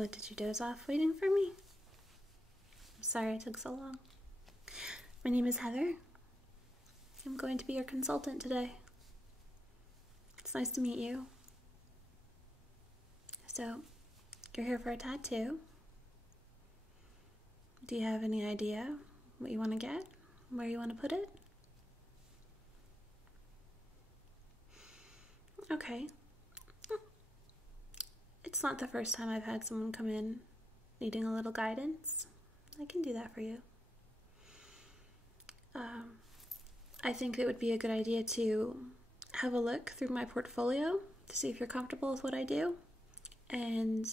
What, did you doze off waiting for me? I'm sorry it took so long. My name is Heather. I'm going to be your consultant today. It's nice to meet you. So, you're here for a tattoo. Do you have any idea what you want to get? Where you want to put it? Okay. It's not the first time I've had someone come in needing a little guidance. I can do that for you. I think it would be a good idea to have a look through my portfolio to see if you're comfortable with what I do, and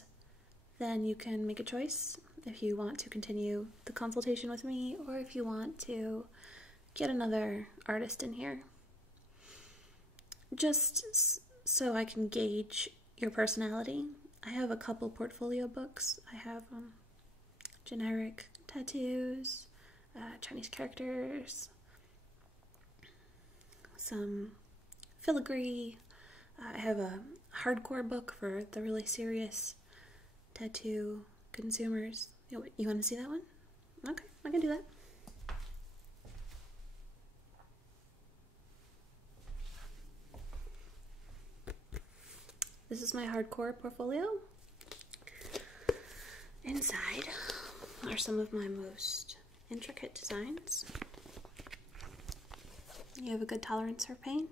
then you can make a choice if you want to continue the consultation with me or if you want to get another artist in here. Just so I can gauge your personality, I have a couple portfolio books. I have generic tattoos, Chinese characters, some filigree. I have a hardcore book for the really serious tattoo consumers. You want to see that one? Okay, I can do that. This is my hardcore portfolio. Inside are some of my most intricate designs. You have a good tolerance for pain?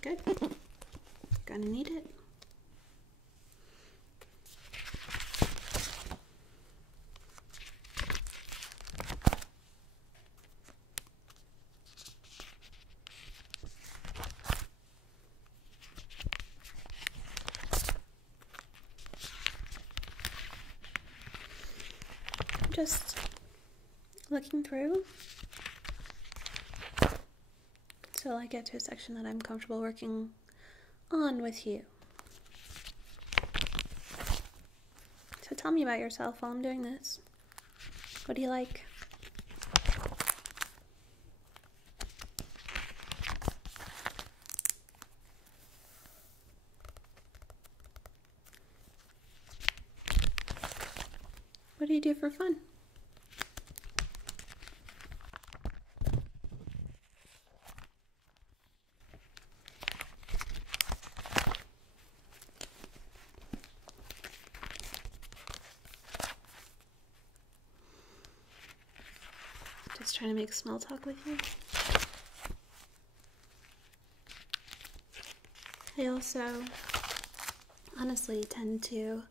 Good. Gonna need it. Just looking through till I get to a section that I'm comfortable working on with you. So tell me about yourself while I'm doing this. What do you like? What do you do for fun? Just trying to make small talk with you. I also honestly tend to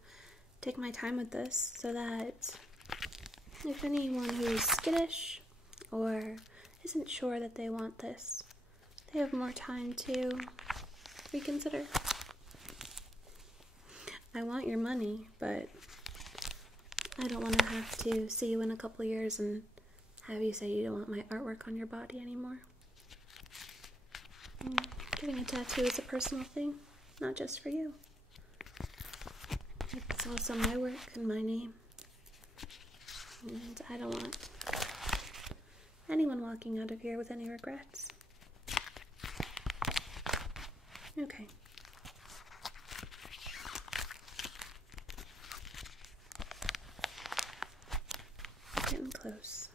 take my time with this so that if anyone who's skittish or isn't sure that they want this, they have more time to reconsider. I want your money, but I don't want to have to see you in a couple years and have you say you don't want my artwork on your body anymore. Getting a tattoo is a personal thing, not just for you. It's also my work and my name. And I don't want anyone walking out of here with any regrets. Okay. Getting close.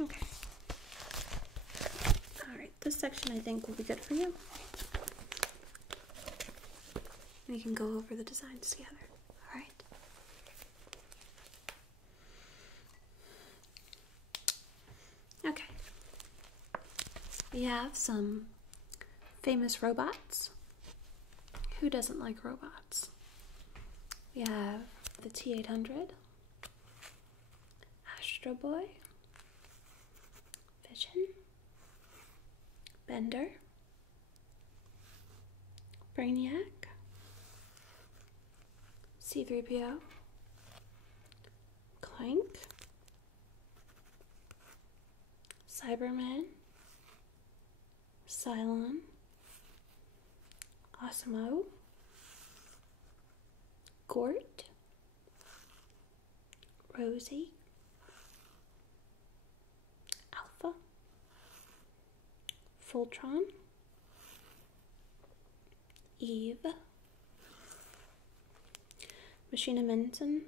Okay. Alright, this section I think will be good for you. We can go over the designs together. Alright? Okay. We have some famous robots. Who doesn't like robots? We have the T-800, Astro Boy, Vision, Bender, Brainiac, C-3PO, Clank, Cyberman, Cylon, Osmo, Gort, Rosie, Alpha, Voltron, Eve, Machina Menton,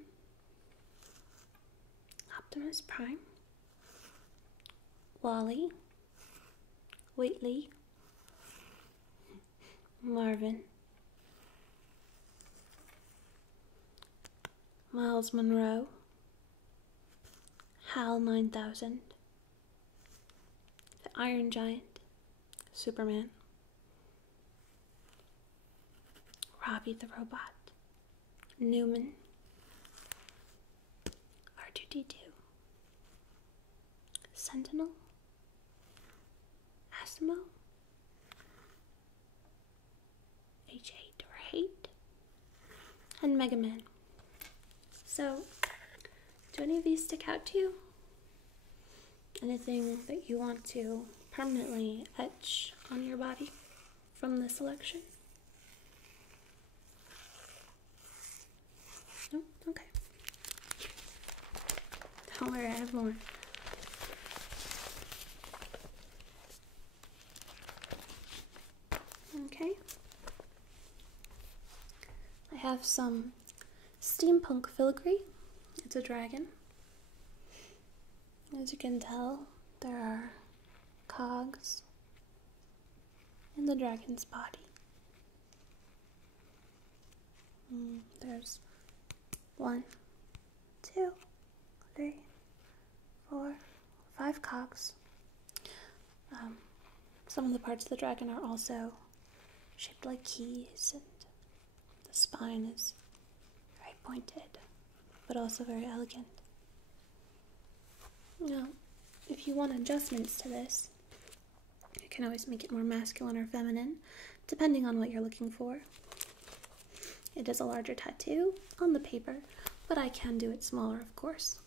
Optimus Prime, Wally, Whately, Marvin, Miles Monroe, Hal 9000, the Iron Giant, Superman, Robbie the Robot, Newman, R2-D2, Sentinel, Asimo, H8 or Hate, and Mega Man. So, do any of these stick out to you? Anything that you want to permanently etch on your body from this selection? No? Okay. Don't worry, I have more. Okay. I have some steampunk filigree. It's a dragon. As you can tell, there are cogs in the dragon's body. There's 1, 2, 3, 4, 5 cogs. Some of the parts of the dragon are also shaped like keys, and the spine is very pointed, but also very elegant. Now, if you want adjustments to this, you can always make it more masculine or feminine, depending on what you're looking for. It is a larger tattoo on the paper, but I can do it smaller, of course.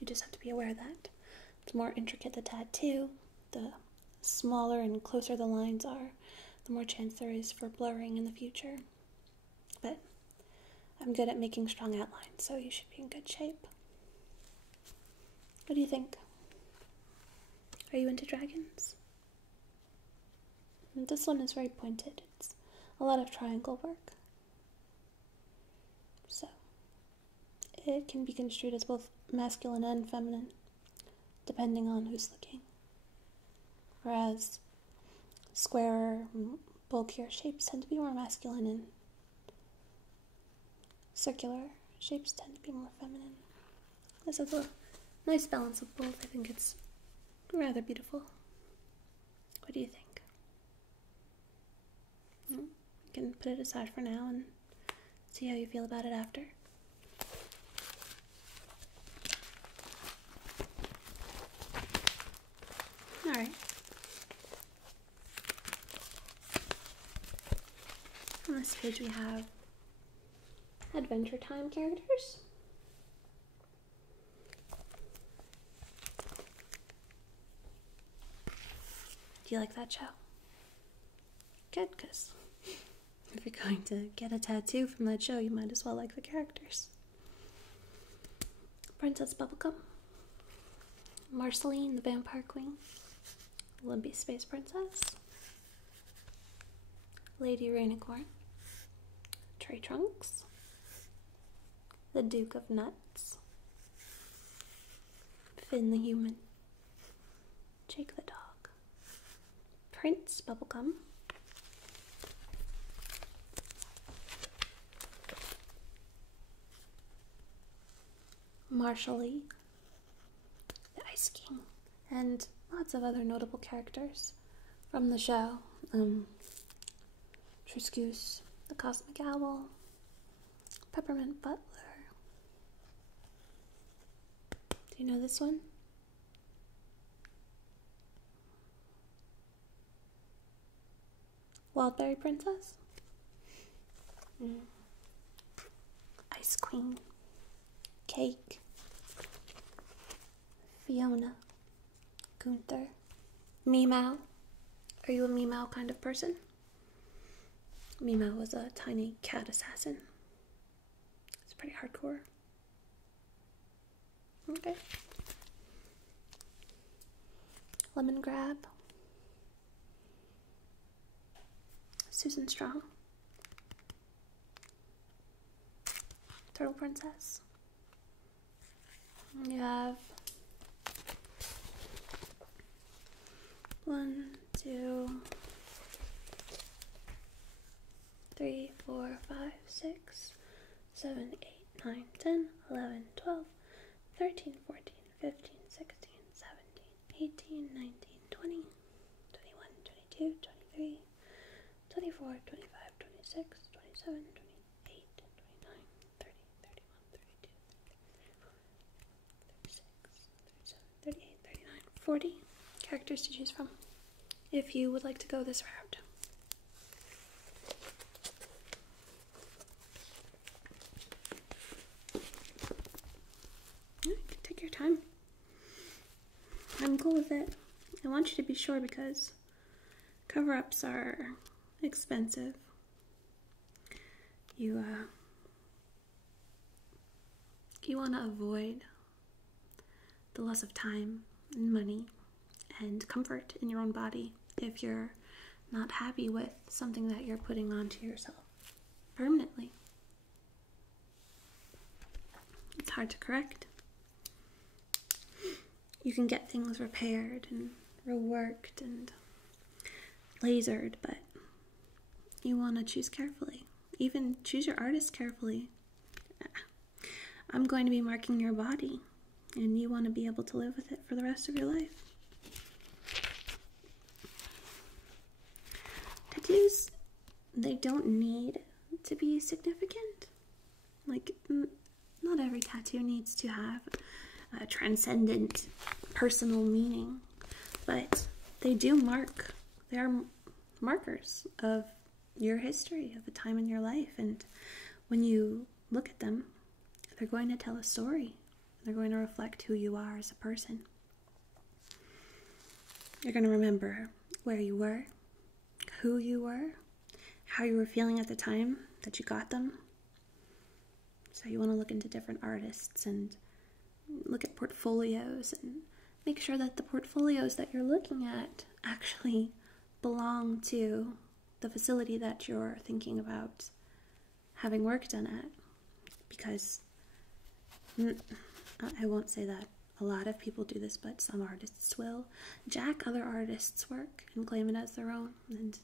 You just have to be aware that the more intricate the tattoo, the smaller and closer the lines are, the more chance there is for blurring in the future. But I'm good at making strong outlines, so you should be in good shape. What do you think? Are you into dragons? And this one is very pointed. It's a lot of triangle work. So, it can be construed as both masculine and feminine, depending on who's looking. Whereas squarer, bulkier shapes tend to be more masculine, and circular shapes tend to be more feminine. This is a nice balance of both. I think it's rather beautiful. What do you think? You can put it aside for now and see how you feel about it after. Alright. On this page we have Adventure Time characters. Do you like that show? Good, because if you're going to get a tattoo from that show, you might as well like the characters. Princess Bubblegum, Marceline the Vampire Queen, Limpy Space Princess, Lady Rainicorn, Trey Trunks, the Duke of Nuts, Finn the Human, Jake the Dog, Prince Bubblegum, Marshall Lee, the Ice King, and lots of other notable characters from the show. Triscoose, the Cosmic Owl, Peppermint Butler. Do you know this one? Wildberry Princess? Ice Queen, Cake, Fiona, Gunther, Meow. Are you a Meow kind of person? Meow was a tiny cat assassin. It's pretty hardcore. Okay. Lemon Grab, Susan Strong. Turtle Princess. You have 1, 2, 3, 4, 5, 6, 7, 8, 9, 10, 11, 12, 13, 14, 15, 16, 17, 18, 19, 20, 21, 22, 23, 24, 25, 26, 27, 28, 29, 30, 31, 32, 36, 37, 38, 39, 40 characters to choose from if you would like to go this route. You can take your time. I'm cool with it. I want you to be sure because cover-ups are expensive. You want to avoid the loss of time and money and comfort in your own body if you're not happy with something that you're putting onto yourself permanently. It's hard to correct. You can get things repaired and reworked and lasered, but you want to choose carefully. Even choose your artist carefully. I'm going to be marking your body, and you want to be able to live with it for the rest of your life. Tattoos, they don't need to be significant. Like, not every tattoo needs to have a transcendent personal meaning, but they are markers of your history, of a time in your life, and when you look at them, they're going to tell a story. They're going to reflect who you are as a person. You're going to remember where you were, who you were, how you were feeling at the time that you got them. So you want to look into different artists and look at portfolios and make sure that the portfolios that you're looking at actually belong to the facility that you're thinking about having work done at. Because I won't say that a lot of people do this, but some artists will jack other artists' work and claim it as their own. And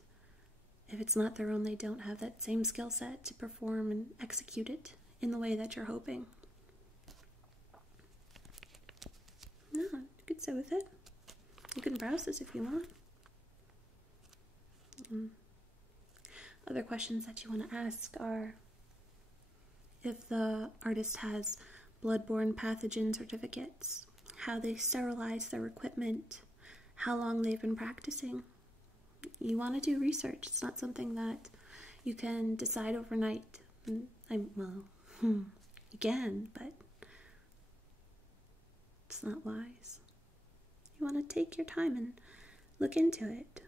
if it's not their own, they don't have that same skill set to perform and execute it in the way that you're hoping. No, you could sit with it. You can browse this if you want. Other questions that you want to ask are if the artist has bloodborne pathogen certificates, how they sterilize their equipment, how long they've been practicing. You want to do research. It's not something that you can decide overnight. You can, but it's not wise. You want to take your time and look into it.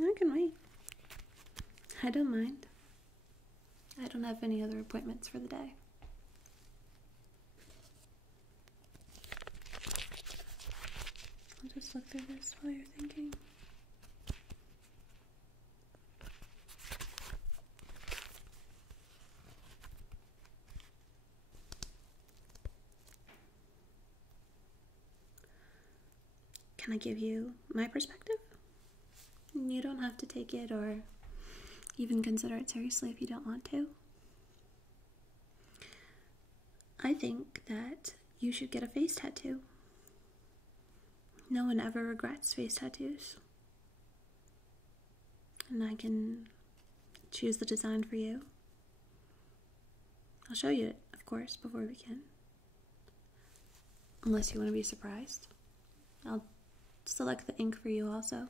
I can wait. I don't mind. I don't have any other appointments for the day. I'll just look through this while you're thinking. Can I give you my perspective? You don't have to take it or even consider it seriously if you don't want to. I think that you should get a face tattoo. No one ever regrets face tattoos. And I can choose the design for you. I'll show you it, of course, before we begin. Unless you want to be surprised. I'll select the ink for you also.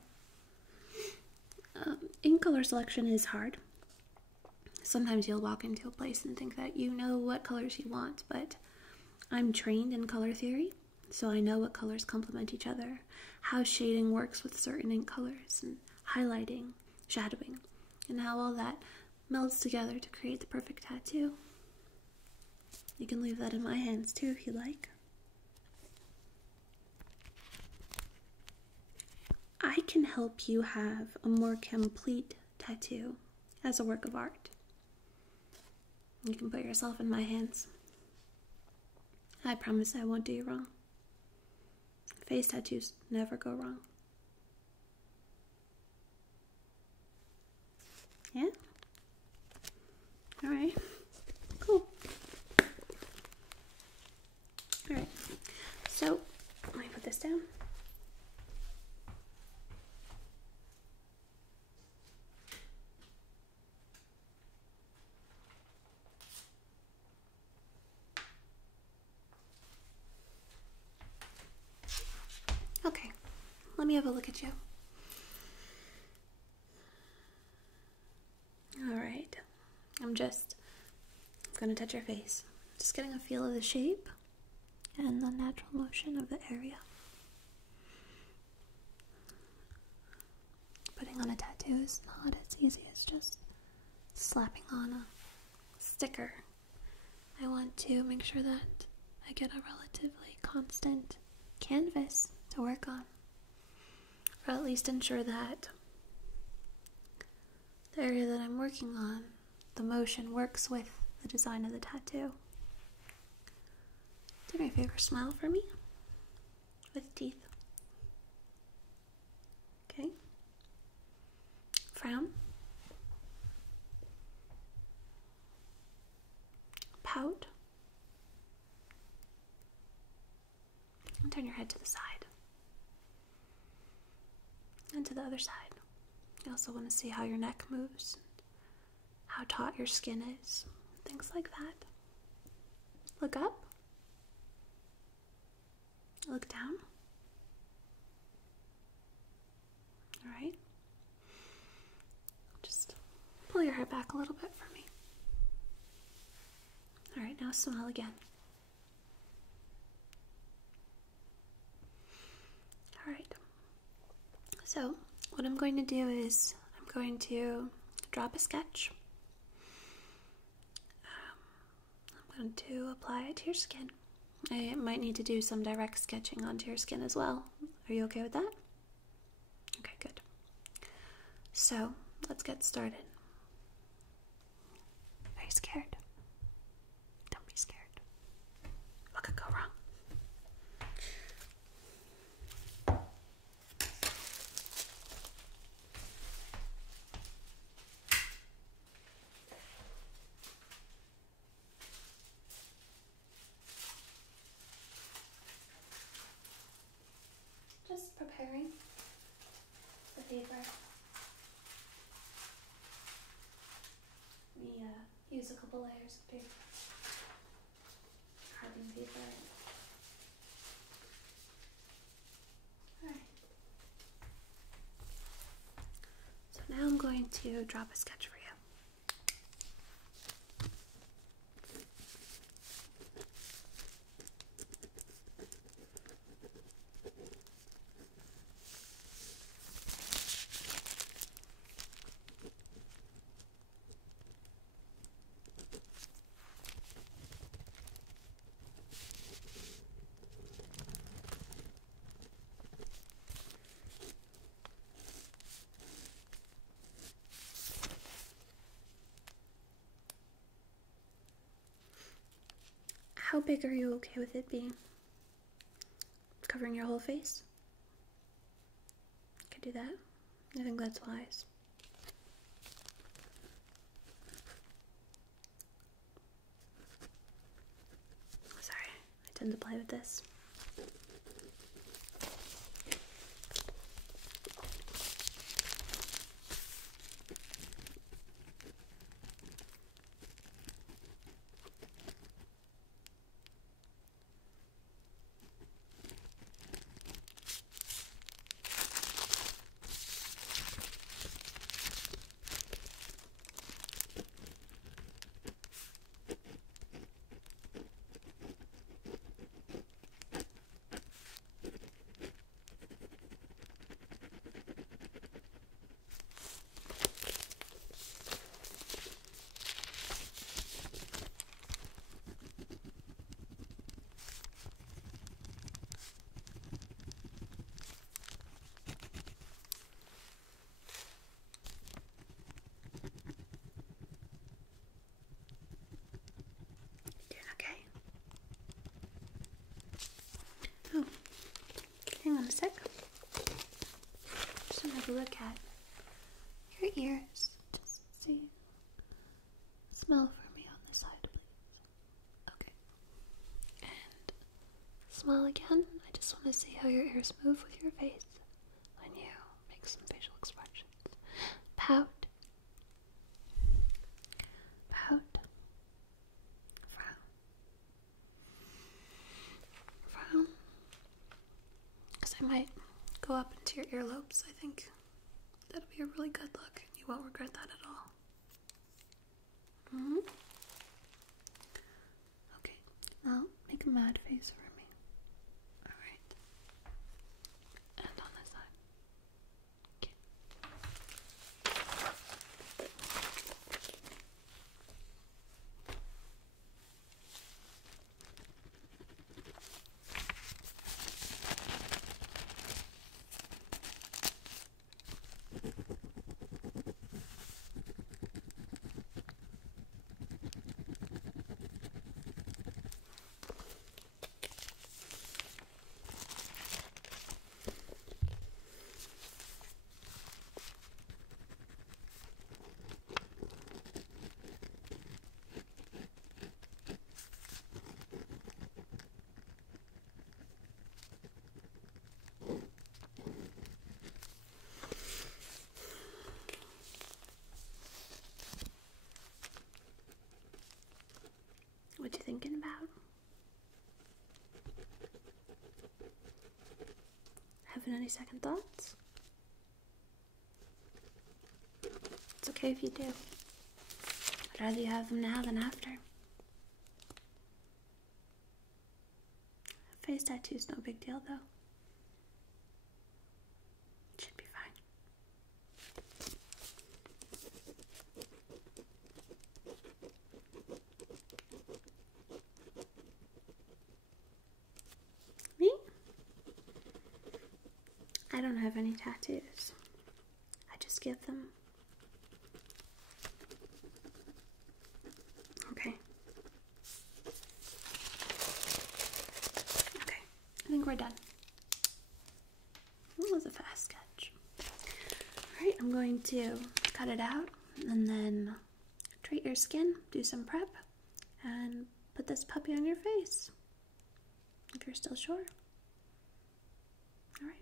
Ink color selection is hard. Sometimes you'll walk into a place and think that you know what colors you want, but I'm trained in color theory, so I know what colors complement each other, how shading works with certain ink colors, and highlighting, shadowing, and how all that melds together to create the perfect tattoo. You can leave that in my hands too if you like. I can help you have a more complete tattoo as a work of art. You can put yourself in my hands. I promise I won't do you wrong. Face tattoos never go wrong. Yeah? Alright. Cool. Alright. So, let me put this down. Okay, let me have a look at you. Alright, I'm gonna touch your face. Just getting a feel of the shape and the natural motion of the area. Putting on a tattoo is not as easy as just slapping on a sticker. I want to make sure that I get a relatively constant canvas to work on, or at least ensure that the area that I'm working on, the motion works with the design of the tattoo. Do me a favor, smile for me with teeth. Okay. Frown. Pout. And turn your head to the side. And to the other side. You also want to see how your neck moves, how taut your skin is, things like that. Look up. Look down. Alright. Just pull your hair back a little bit for me. Alright, now smile again. Alright. So, what I'm going to do is I'm going to drop a sketch. I'm going to apply it to your skin. I might need to do some direct sketching onto your skin as well. Are you okay with that? Okay, good. So, let's get started. Are you scared? Don't be scared. What could go wrong? Just preparing the paper. We use a couple layers of paper. Carbon paper. Alright. So now I'm going to drop a sketch for you. How big are you okay with it being? Covering your whole face? Could do that. I think that's wise. Sorry, I tend to play with this. take a look at your ears. Just see. Smell for me on this side, please. Okay. And smell again. I just want to see how your ears move with your face when you make some facial expressions. Pout. Pout. Frown. Frown. Because I might go up into your earlobes. I think that'll be a really good look. You won't regret that at all. Okay, now make a mad face for me. Alright. And on this side. Okay. What you thinking about? Having any second thoughts? It's okay if you do. I'd rather you have them now than after. Face tattoo's no big deal, though. Should be fine. Me? I don't have any tattoos. I just give them. Okay. Okay, I think we're done. That was a fast sketch. Alright, I'm going to cut it out and then treat your skin, do some prep, and put this puppy on your face. If you're still sure. Alright.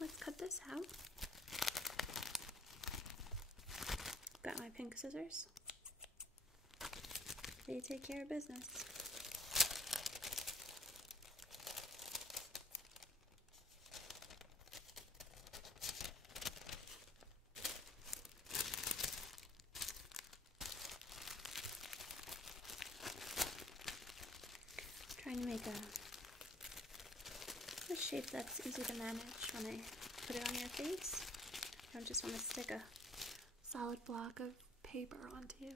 Let's cut this out. Got my pink scissors. They take care of business. Trying to make a shape that's easy to manage when I put it on your face. I don't just want to stick a solid block of paper onto you.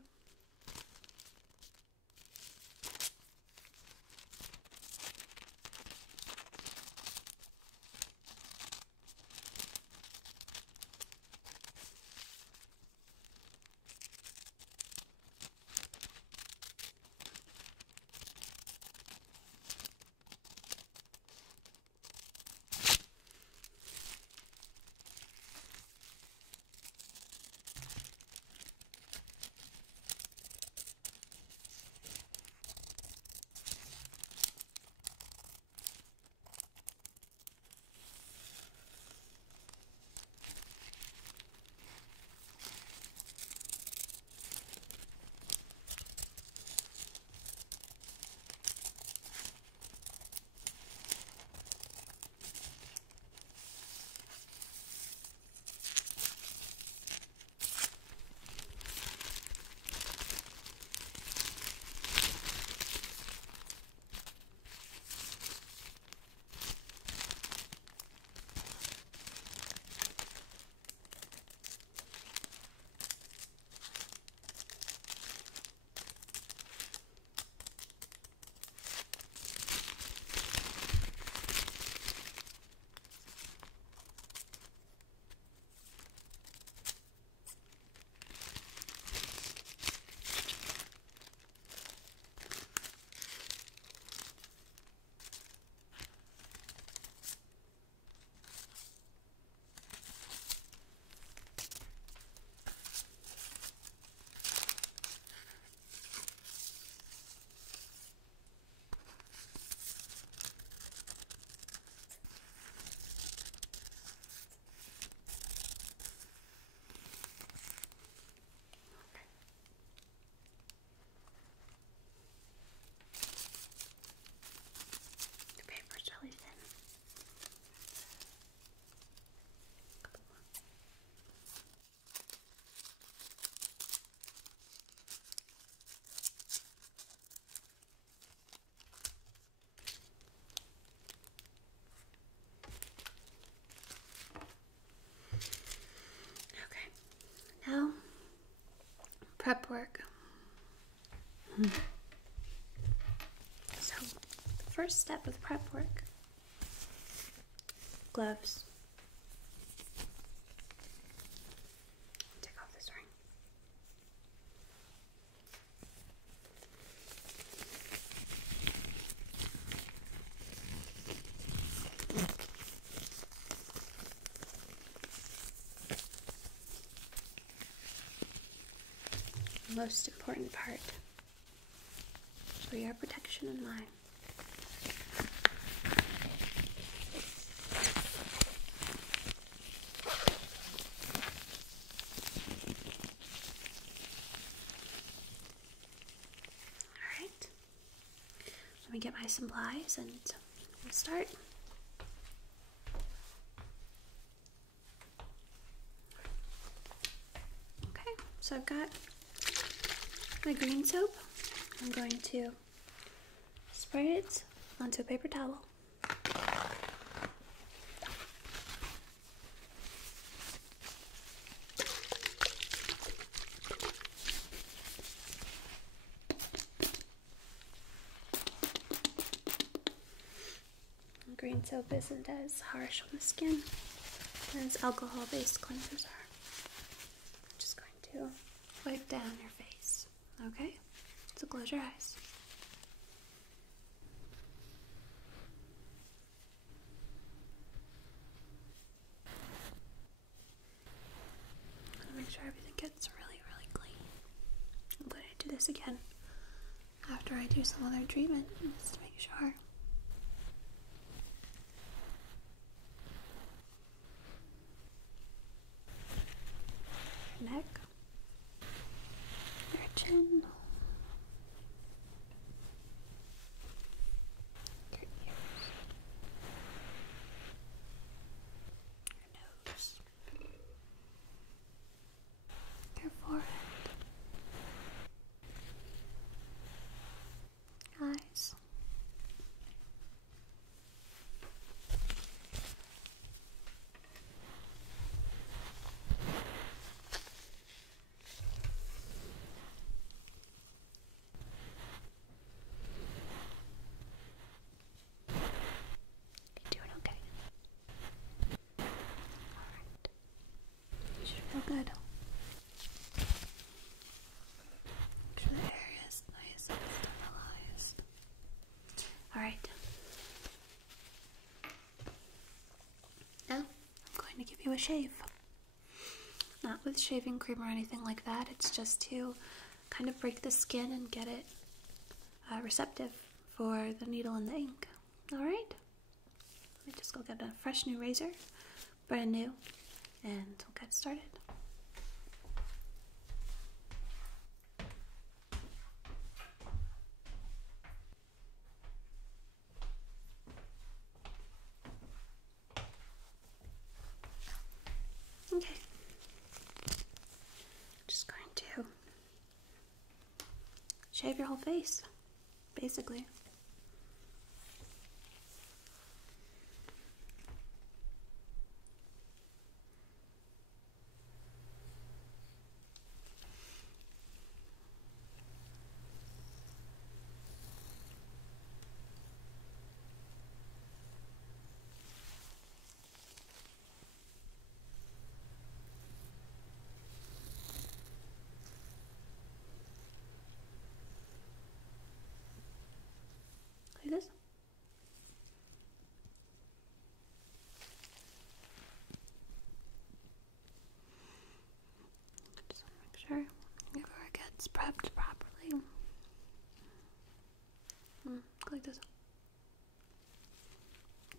So, the first step of prep work, gloves. Take off this ring. The most important part for your protection and mine. Alright, let me get my supplies and we'll start. Okay, so I've got my green soap. I'm going to spray it onto a paper towel. Green soap isn't as harsh on the skin as alcohol-based cleansers are. I'm just going to wipe down your face, okay? So close your eyes. I want to make sure everything gets really, really clean. I'm going to do this again after I do some other treatment, just to make sure. Your neck, your chin, your ears, your nose, your forehead, eyes, you're doing okay. Alright. You should feel good. Make sure the area is nice and sterilized. Alright. Now, I'm going to give you a shave. Not with shaving cream or anything like that. It's just to kind of break the skin and get it receptive for the needle and the ink. Alright? Let me just go get a fresh new razor, brand new, and we'll get started. Okay. Just going to shave your whole face, basically. Like this. Just want to make sure everywhere gets prepped properly. Like this.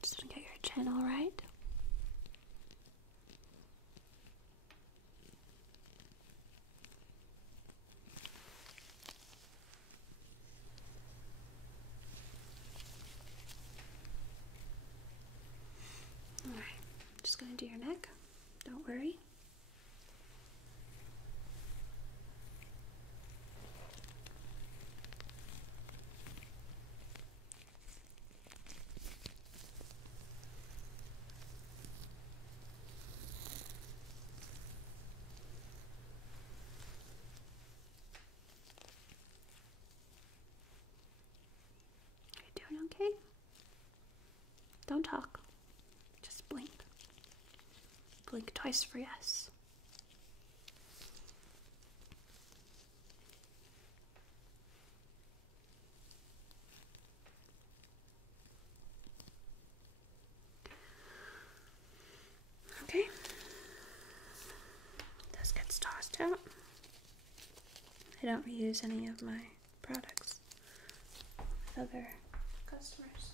Just want to get your chin all right. Alright, just going to do your neck. Don't worry. Okay? Don't talk. Just blink. Blink twice for yes. Okay. This gets tossed out. I don't reuse any of my products with other customers.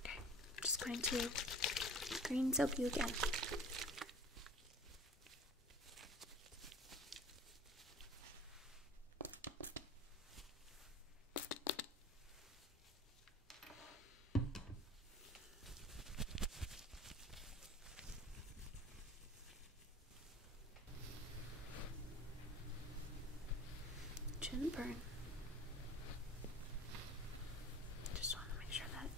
Okay, I'm just going to green soap you again. Chin burn. Just want to make sure that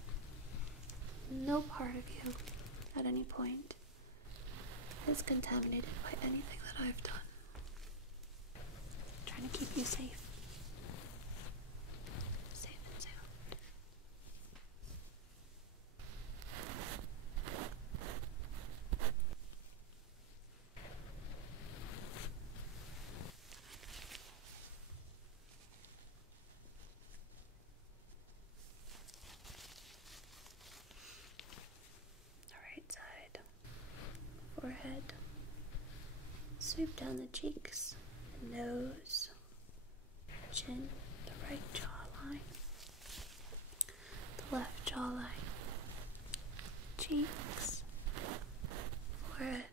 no part of you at any point is contaminated by anything that I've done. I'm trying to keep you safe. Safe and sound. Forehead, sweep down the cheeks, the nose, chin, the right jawline, the left jawline, cheeks, forehead,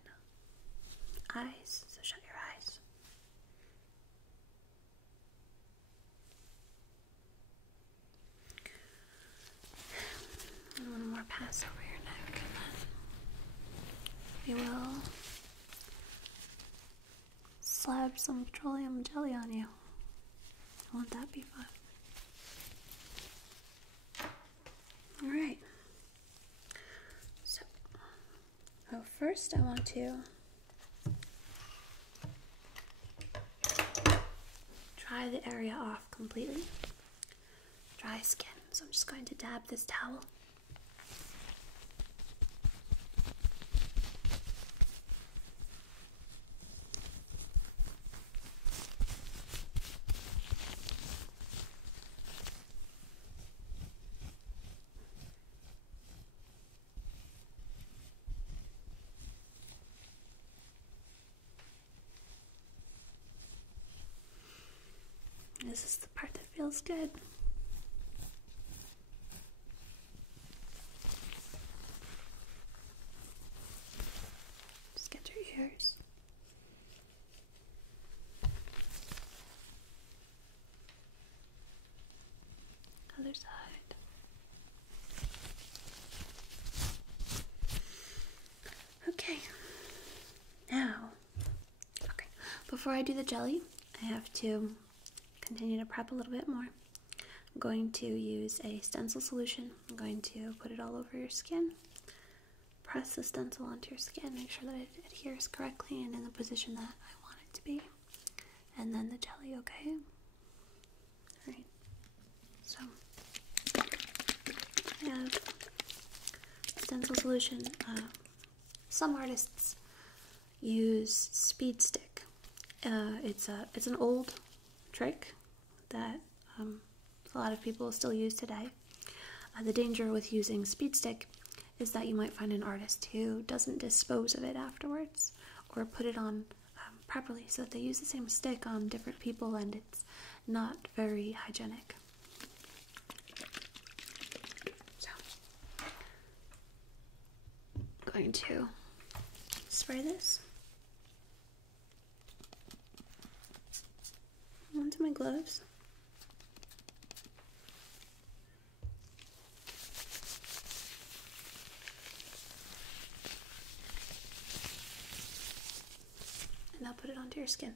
eyes, so shut your eyes. And one more pass over your neck, and then we will slab some petroleum jelly on you. Won't that be fun? Alright. So, first I want to dry the area off completely. Dry skin. So I'm just going to dab this towel. This is the part that feels good. Just get your ears. Other side. Okay. Now, before I do the jelly, I have to continue to prep a little bit more. I'm going to use a stencil solution. I'm going to put it all over your skin. Press the stencil onto your skin, make sure that it adheres correctly and in the position that I want it to be. And then the jelly, okay? Alright. So, I have stencil solution. Some artists use speed stick. It's an old trick that a lot of people still use today. The danger with using speed stick is that you might find an artist who doesn't dispose of it afterwards or put it on properly, so that they use the same stick on different people and it's not very hygienic. So, I'm going to spray this onto my gloves. And now put it onto your skin.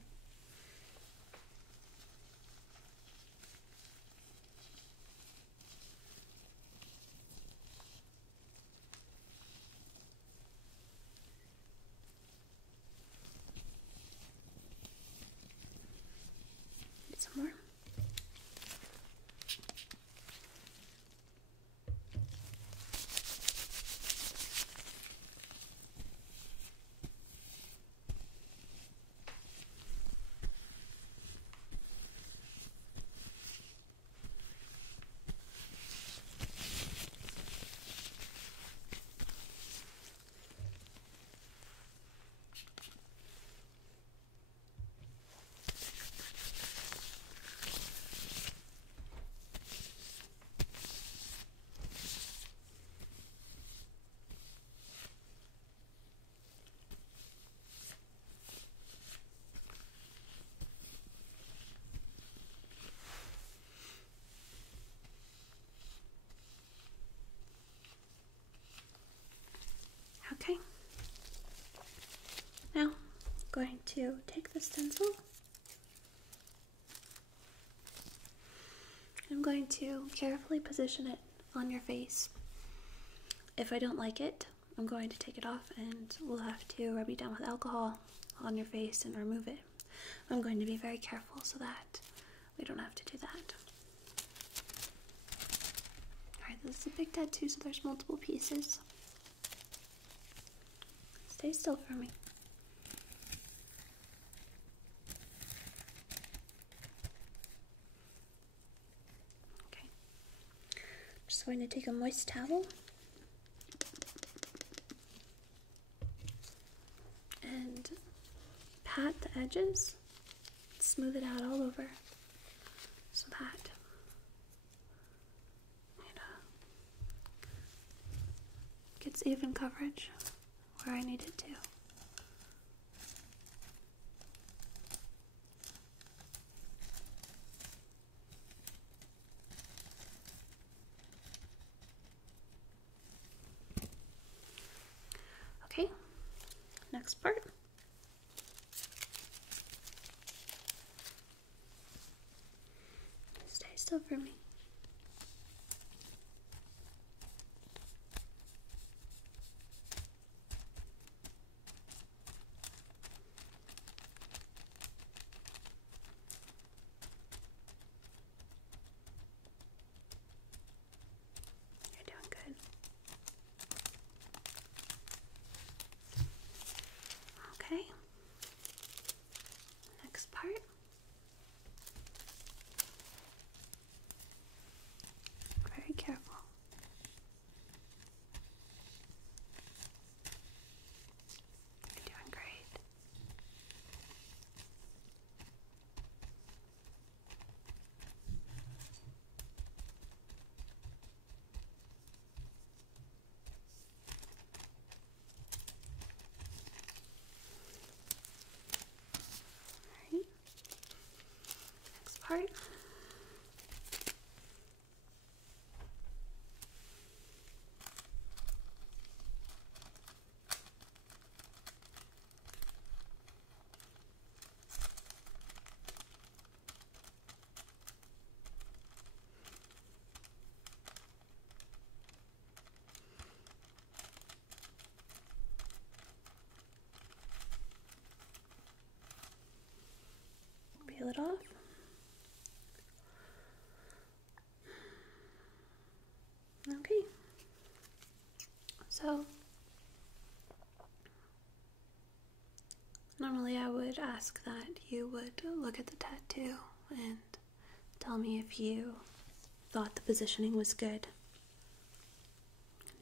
to take the stencil. I'm going to carefully position it on your face. If I don't like it, I'm going to take it off and we'll have to rub you down with alcohol on your face and remove it. I'm going to be very careful so that we don't have to do that. Alright, this is a big tattoo, so there's multiple pieces. Stay still for me. Okay. I'm just going to take a moist towel and pat the edges, smooth it out all over so that it gets even coverage where I need it to. Okay, next part. Stay still for me. You're doing good. Okay. Next part. Very careful. You're doing great. Alright. Next part. Peel it off. Okay. So, normally I would ask that you would look at the tattoo and tell me if you thought the positioning was good.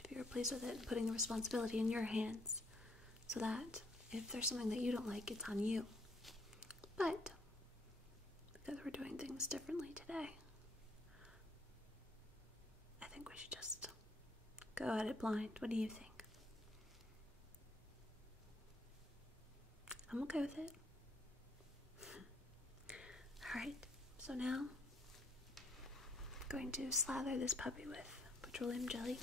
If you were pleased with it, and putting the responsibility in your hands so that if there's something that you don't like, it's on you. But because we're doing things differently today, I think we should just go at it blind. What do you think? I'm okay with it. Alright, so now I'm going to slather this puppy with petroleum jelly.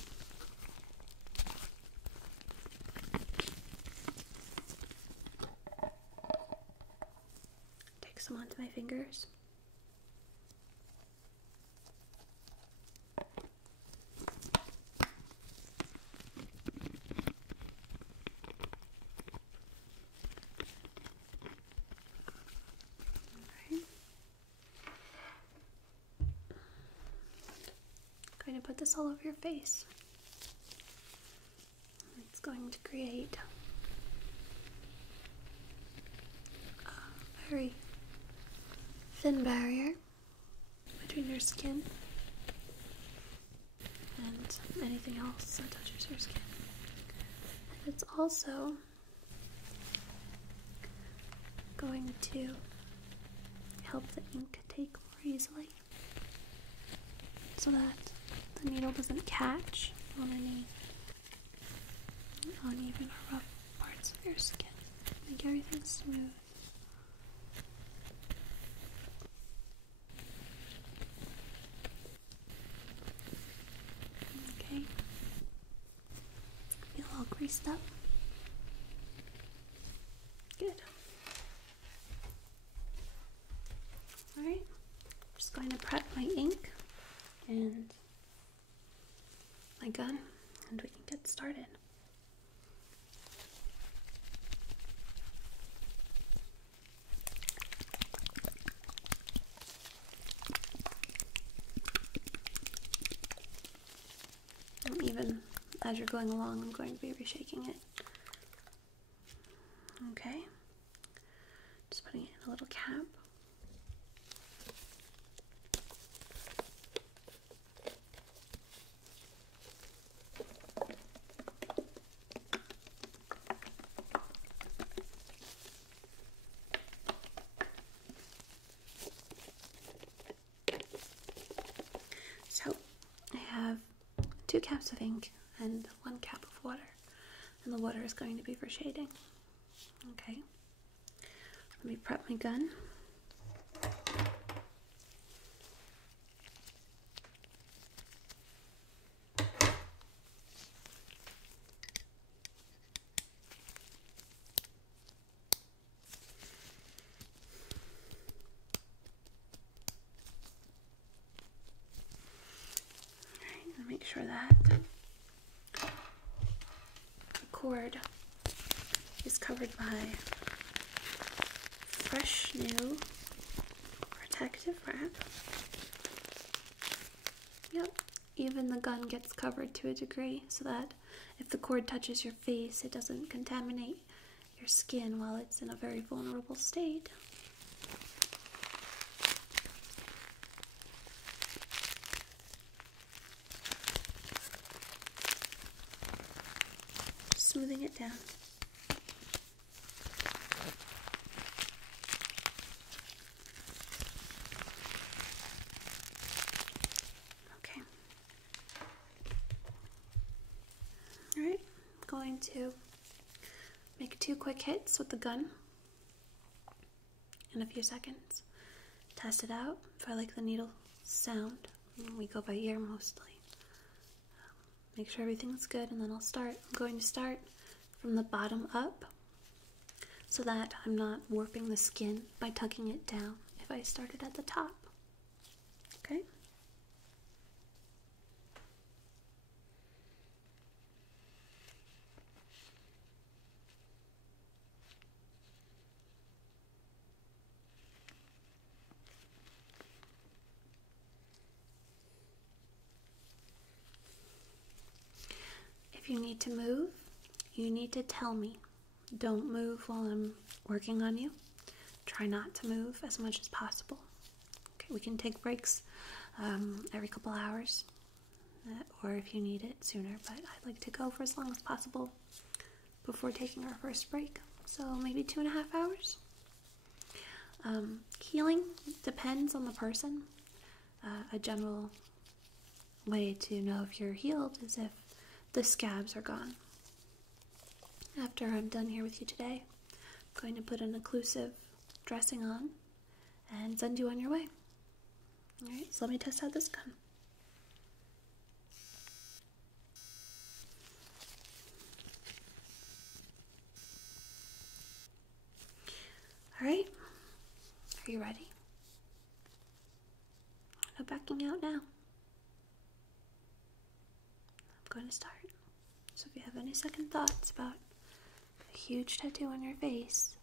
Take some onto my fingers. I'm going to put this all over your face. It's going to create a very thin barrier between your skin and anything else that touches your skin. And it's also going to help the ink take more easily so that the needle doesn't catch on any uneven or rough parts of your skin. Make everything smooth. Okay. Feel all greased up. Good. prep my ink and my gun, and we can get started. And even as you're going along, I'm going to be reshaking it. Okay, just putting it in a little cap. So I have 2 caps of ink and 1 cap of water, and the water is going to be for shading. Okay, let me prep my gun. Make sure that the cord is covered by fresh new protective wrap. Yep, even the gun gets covered to a degree so that if the cord touches your face, it doesn't contaminate your skin while it's in a very vulnerable state. Smoothing it down. Okay. Alright, I'm going to make 2 quick hits with the gun in a few seconds. Test it out if I like the needle sound. We go by ear mostly. Make sure everything's good, and then I'll start. I'm going to start from the bottom up so that I'm not warping the skin by tucking it down if I started at the top. Okay? If you need to move, you need to tell me. Don't move while I'm working on you. Try not to move as much as possible. Okay, we can take breaks every couple hours, or if you need it sooner, but I'd like to go for as long as possible before taking our first break. So maybe 2.5 hours. Healing depends on the person. A general way to know if you're healed is if the scabs are gone. After I'm done here with you today, I'm going to put an occlusive dressing on and send you on your way. Alright, so let me test out this gun. Alright, are you ready? No backing out now. I'm going to start. So if you have any second thoughts about a huge tattoo on your face,